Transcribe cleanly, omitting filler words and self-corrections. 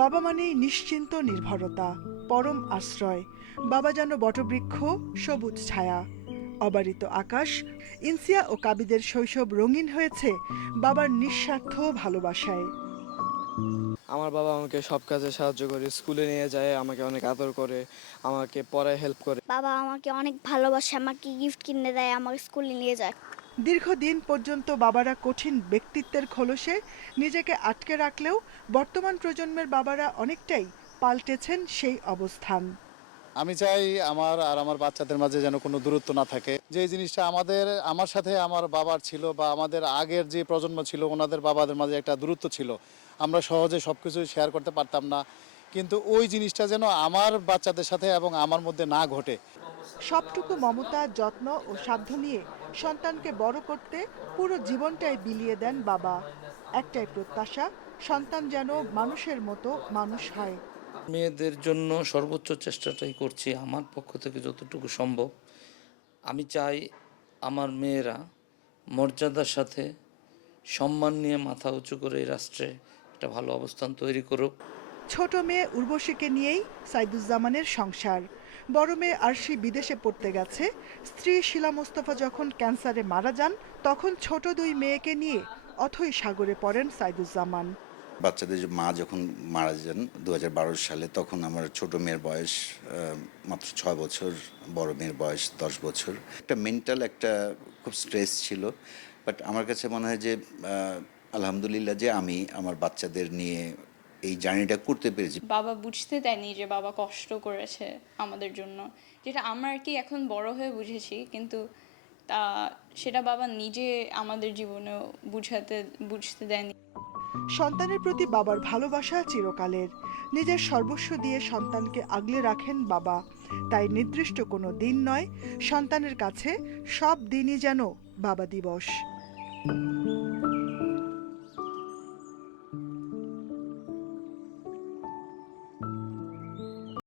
বাবা মানেই নিশ্চিন্ত নির্ভরতা, পরম আশ্রয়। বাবা যেন বটবৃক্ষ, সবুজ ছায়া, অবারিত আকাশ। ইনসিয়া ও কাবিদের শৈশব রঙিন হয়েছে বাবার নিঃস্বার্থ ভালোবাসায়। আমার বাবা আমাকে সব কাজে সাহায্য করে, স্কুলে নিয়ে যায়, আমাকে অনেক আদর করে, আমাকে পড়ায় হেল্প করে। বাবা আমাকে অনেক ভালোবাসে, আমাকে গিফট কিনে দেয়, আমাকে স্কুলে নিয়ে যায়। দীর্ঘদিন পর্যন্ত বাবারা কঠিন ব্যক্তিত্বের খোলসে নিজেকে আটকে রাখলেও বর্তমান প্রজন্মের বাবারা অনেকটাই পাল্টেছেন সেই অবস্থান। আমি চাই আমার আর আমার বাচ্চাদের মাঝে যেন কোনো দূরত্ব না থাকে। যে জিনিসটা আমার সাথে আমার বাবার ছিল, বা আমাদের আগের যে প্রজন্ম ছিল ওনাদের বাবাদের মাঝে একটা দূরত্ব ছিল, আমরা সহজে সব কিছু শেয়ার করতে পারতাম না, কিন্তু ওই জিনিসটা যেন আমার বাচ্চাদের সাথে এবং আমার মধ্যে না ঘটে। সবটুকু মমতা, যত্ন ও সাধ্য নিয়ে সন্তানকে বড় করতে পুরো জীবনটাই বিলিয়ে দেন বাবা। একটাই প্রত্যাশা, সন্তান যেন মানুষের মতো মানুষ হয়। মেয়েদের জন্য সর্বোচ্চ চেষ্টাটাই করছি আমার পক্ষ থেকে যতটুকু সম্ভব। আমি চাই আমার মেয়েরা মর্যাদার সাথে সম্মান নিয়ে মাথা উঁচু করে এই রাষ্ট্রে একটা ভালো অবস্থান তৈরি করুক। ছোট মেয়ে উর্বশীকে নিয়েই সাইদুজ্জামানের সংসার। বড় মেয়ে আরশি বিদেশে পড়তে গেছে। স্ত্রী শিলা মোস্তফা যখন ক্যান্সারে মারা যান, তখন ছোট দুই মেয়েকে নিয়ে অথই সাগরে পড়েন সাইদুজ্জামান। বাচ্চাদের মা যখন মারা যান 2012 সালে, তখন আমার ছোট মেয়ের বয়স মাত্র 6 বছর, বড় মেয়ের বয়স 10 বছর। একটা মেন্টাল একটা খুব স্ট্রেস ছিল, বাট আমার কাছে মনে হয় যে আলহামদুলিল্লাহ যে আমি আমার বাচ্চাদের নিয়ে এই জার্নিটা করতে পেরেছি। বাবা বুঝতে দেয়নি যে বাবা কষ্ট করেছে আমাদের জন্য, যেটা আমরা আর কি এখন বড় হয়ে বুঝেছি, কিন্তু তা সেটা বাবা নিজে আমাদের জীবনেও বুঝতে দেয়নি। সন্তানের প্রতি বাবার ভালোবাসা চিরকালের। নিজের সর্বস্ব দিয়ে সন্তানকে আগলে রাখেন বাবা। তাই নির্দিষ্ট কোনো দিন নয়, সন্তানের কাছে সব দিনই যেন বাবা দিবস।